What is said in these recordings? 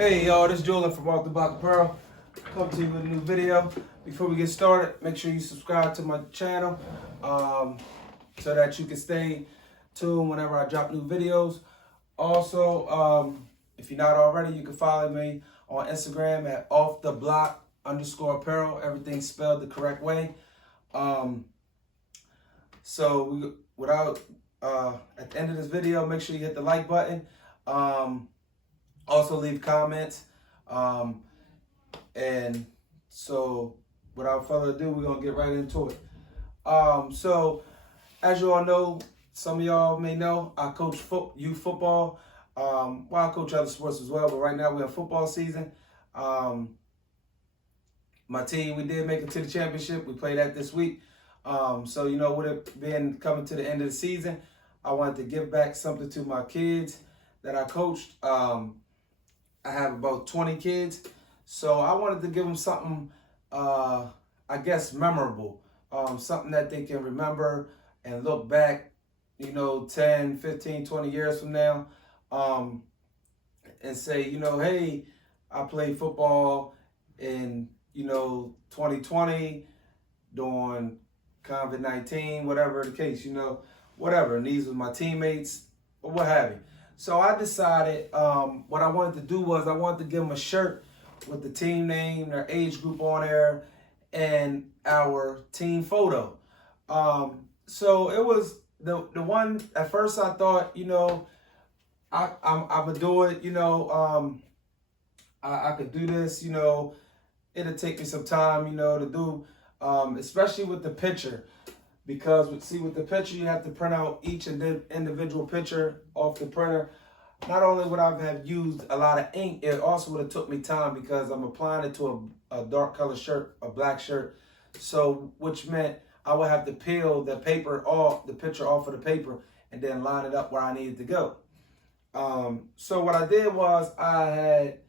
Hey y'all, this is Julian from Off the Block Apparel. Coming to you with a new video. Before we get started, make sure you subscribe to my channel so that you can stay tuned whenever I drop new videos. Also, if you're not already, you can follow me on Instagram at offtheblock_apparel. Everything's spelled the correct way. At the end of this video, make sure you hit the like button. Also leave comments. And so without further ado, we're gonna get right into it. So as you all know, some of y'all may know, I coach youth football. Well, I coach other sports as well, but right now we're in football season. My team, we did make it to the championship. We played that this week. So, you know, with it being coming to the end of the season, I wanted to give back something to my kids that I coached. I have about 20 kids. So I wanted to give them something, I guess, memorable. Something that they can remember and look back, you know, 10, 15, 20 years from now, and say, you know, hey, I played football in, you know, 2020 during COVID-19, whatever the case, you know, whatever. And these were my teammates or what have you. So I decided what I wanted to do was I wanted to give them a shirt with the team name, their age group on there, and our team photo. So it was the one, at first I thought, you know, I would do it, you know, I could do this, you know, it'll take me some time, you know, to do, especially with the picture. Because see, with the picture, you have to print out each individual picture off the printer. Not only would I have used a lot of ink, it also would have took me time because I'm applying it to a dark color shirt, a black shirt. So, which meant I would have to peel the paper off, the picture off of the paper, and then line it up where I needed to go. So what I did was I had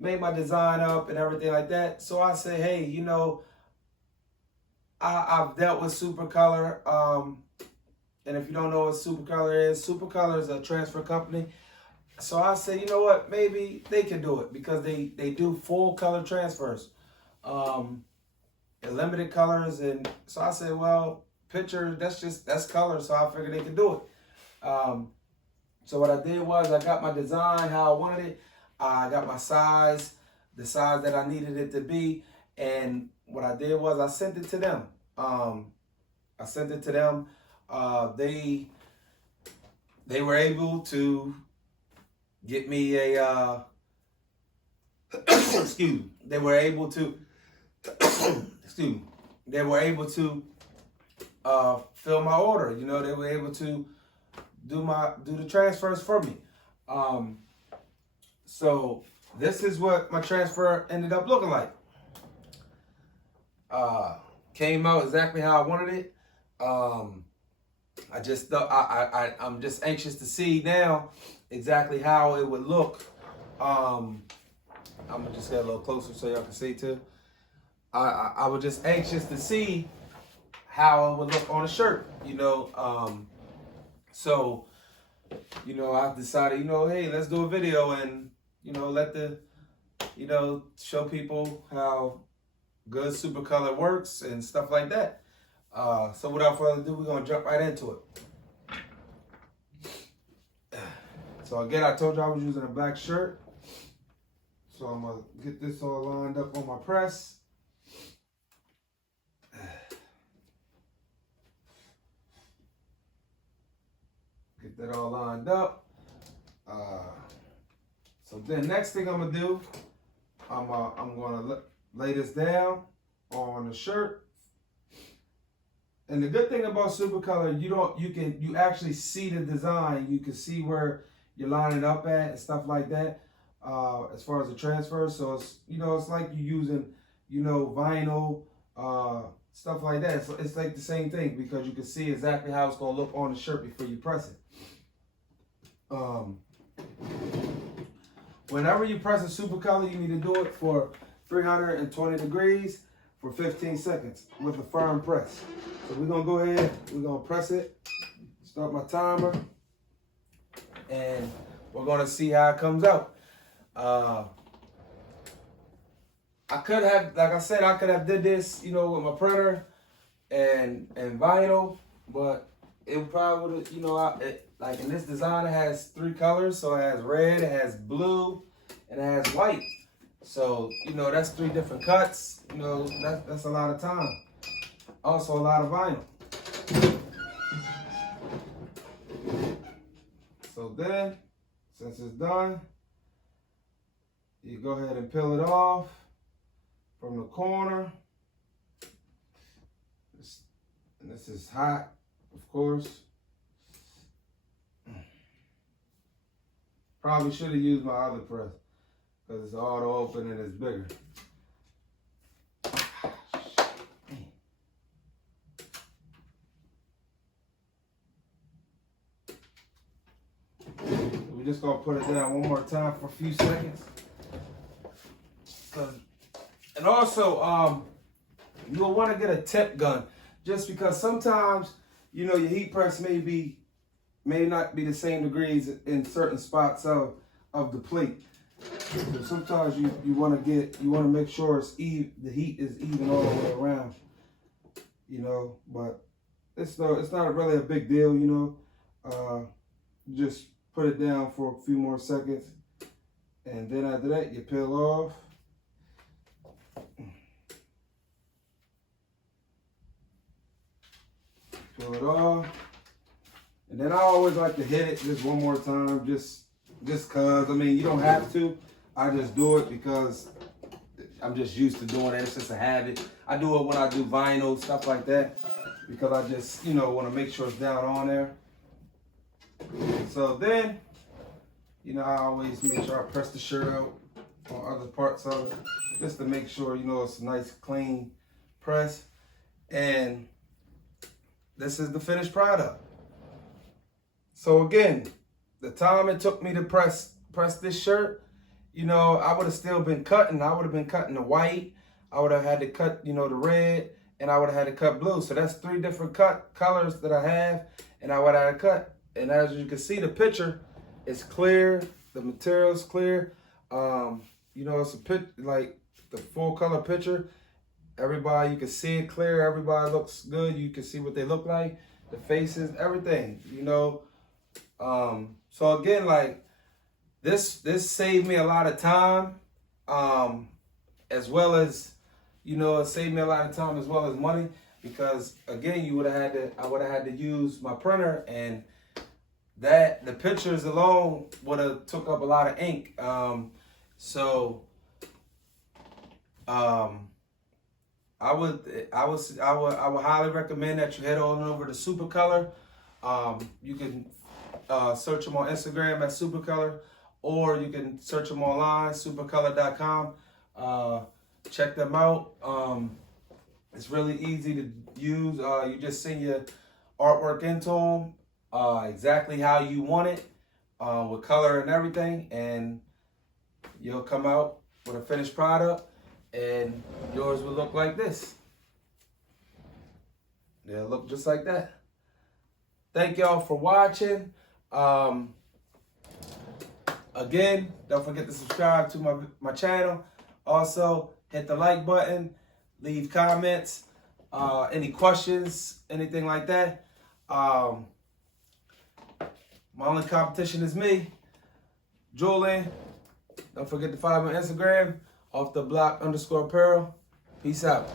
made my design up and everything like that. So I said, hey, you know, I've dealt with Supacolor, and if you don't know what Supacolor is a transfer company. So I said, you know what, maybe they can do it because they do full color transfers, and limited colors. And so I said, well, picture, that's color, so I figured they could do it. So what I did was I got my design how I wanted it. I got my size, the size that I needed it to be, and what I did was I sent it to them. They were able to get me a excuse me. They were able to excuse me. They were able to fill my order. You know, they were able to do the transfers for me. So this is what my transfer ended up looking like. Came out exactly how I wanted it. I just thought I'm just anxious to see now exactly how it would look. I'm gonna just get a little closer so y'all can see too. I was just anxious to see how it would look on a shirt, you know. So, you know, I decided, you know, hey, let's do a video and, you know, show people how good Supacolor works and stuff like that. So without further ado, we're gonna jump right into it. So again, I told you I was using a black shirt. So I'm gonna get this all lined up on my press. Get that all lined up. So then next thing I'm gonna do, I'm gonna lay this down on the shirt. And the good thing about Supacolor, you actually see the design. You can see where you're lining up at and stuff like that, as far as the transfer. So it's, you know, it's like you're using, you know, vinyl, stuff like that. So it's like the same thing because you can see exactly how it's gonna look on the shirt before you press it. Whenever you press a Supacolor, you need to do it for 320 degrees for 15 seconds with a firm press. So we're gonna go ahead, we're gonna press it, start my timer, and we're gonna see how it comes out. I could have, like I said, I could have did this, you know, with my printer and vinyl, but it probably would have, you know, like in this design, it has 3 colors. So it has red, it has blue, and it has white. So, you know, that's 3 different cuts. You know, that's a lot of time. Also a lot of vinyl. So then, since it's done, you go ahead and peel it off from the corner. And this is hot, of course. Probably should have used my other press because it's auto open and it's bigger. We're just gonna put it down one more time for a few seconds. And also, you'll want to get a tip gun, just because sometimes, you know, your heat press may not be the same degrees in certain spots of the plate. So sometimes you want to make sure it's the heat is even all the way around, you know. But it's not really a big deal, you know. Just put it down for a few more seconds, and then after that you peel off. Peel it off. And then I always like to hit it just one more time, just cause. I mean, you don't have to. I just do it because I'm just used to doing it. It's just a habit. I do it when I do vinyl, stuff like that, because I just, you know, want to make sure it's down on there. So then, you know, I always make sure I press the shirt out on other parts of it, just to make sure, you know, it's a nice clean press. And this is the finished product. So again, the time it took me to press this shirt, you know, I would have still been cutting. I would have been cutting the white. I would have had to cut, you know, the red, and I would have had to cut blue. So that's 3 different colors that I have, and I would have had to cut. And as you can see, the picture is clear. The material's clear. You know, it's like the full color picture. Everybody, you can see it clear. Everybody looks good. You can see what they look like, the faces, everything, you know. So again, like this saved me a lot of time, as well as, you know, it saved me a lot of time as well as money, because again, I would have had to use my printer, and the pictures alone would have took up a lot of ink. I would highly recommend that you head on over to Supacolor. You can search them on Instagram at Supacolor, or you can search them online, supacolor.com. Check them out. It's really easy to use. You just send your artwork into them exactly how you want it, with color and everything, and you'll come out with a finished product, and yours will look like this. They'll look just like that. Thank y'all for watching. Again, don't forget to subscribe to my channel. Also, hit the like button, leave comments, any questions, anything like that. My only competition is me, Julian. Don't forget to follow me on Instagram, _block_apparel. Peace out.